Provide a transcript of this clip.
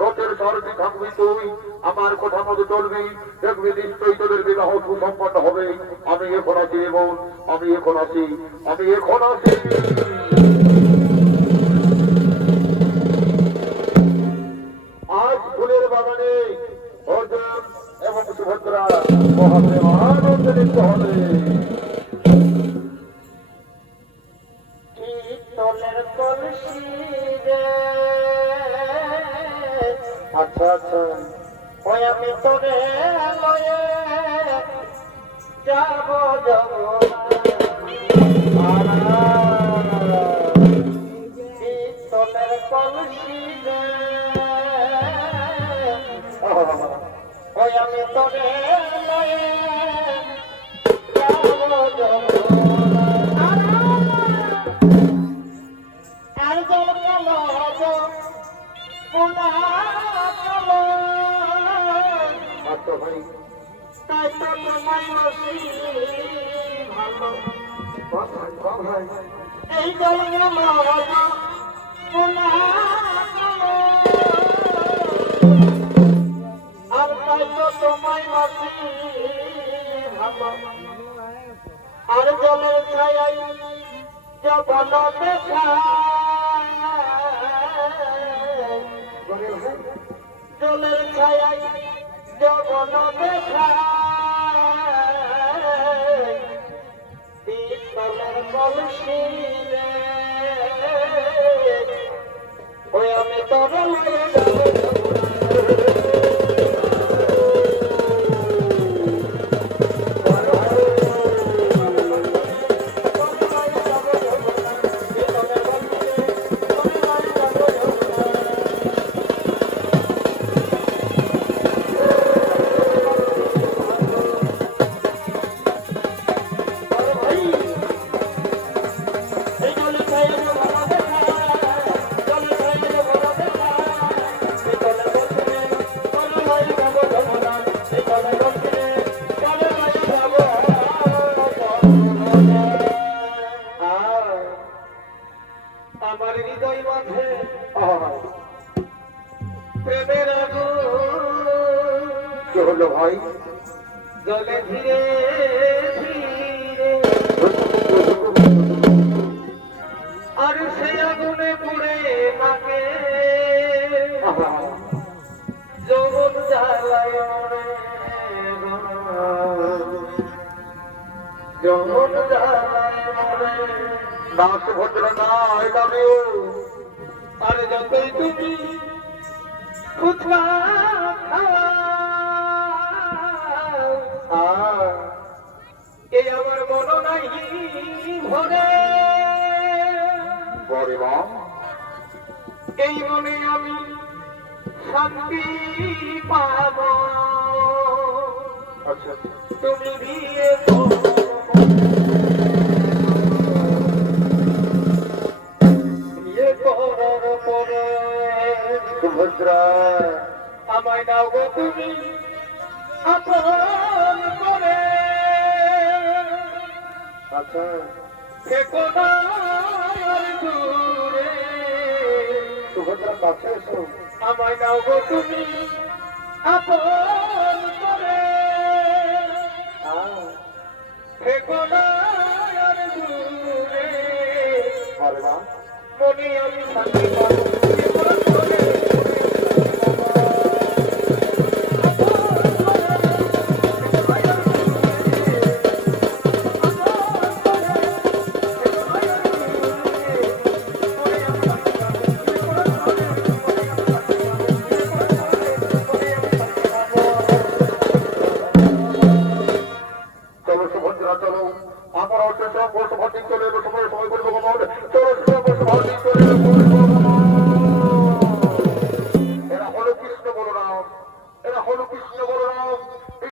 রথের সারথি থাকবি তুই, আমার কথা মতো চলবি, দেখবি সুসম্পন্ন হবে। আমি এখন আছি এবং আমি এখন আছি, আমি এখন আছি। আজ ফুলের বাগানে অর্জুন এবং সুভদ্রা মহাপ্রেমানন্দে লিপ্ত হবে। আচ্ছা আচ্ছা, ওই আমি তোরে লয়ে যাব যাব পিস্তলের কলসি রে, ওই আমি তোরে লয়ে যাব যাব আর জল গেল পুনা চলো। আচ্ছা ভাই, তাই তো তোমায় বসি ভালো ভাই এই জল গেল পুনা চলো। আর তাই তো তোমায় বসি ভালো আর জলের ছায়াই যবন দেখা জলের ছায়াই যবন দেখা পিস্তলের কলসি রে, ওই আমি তোর লয়ে যাব। আমার হৃদয় মাঝে প্রেমের আগুন কি হলো ভাই? জলে ধীরে ধীরে, আর সেই আগুনে পুড়ে থাকে যৌবন জ্বালায় মরে, যৌবন জ্বালায় মরে। না সুভদ্রা না, এটা আর যতই তুমি ফুচকা খাও, এই আমার মন নাই ভরে, বরে মা, এই মনে আমি শান্তি পাব। আচ্ছা তুমি বিয়ে বিয়ে করার পরে সুভদ্রা, আমায় নাও গো তুমি আপন করে, আচ্ছা থেকো না আর দূরে। সুভদ্রা কাছে এসো। আমায় নাও গো তুমি আপন করে, থেকো না আর দূরে। বরে মা, মনে আমি শান্তি পাবো জীবন করে। চলো সুভদ্রা চলো, আমার অর্থ সব বসবাসী চলে এলো, সময় সময় করে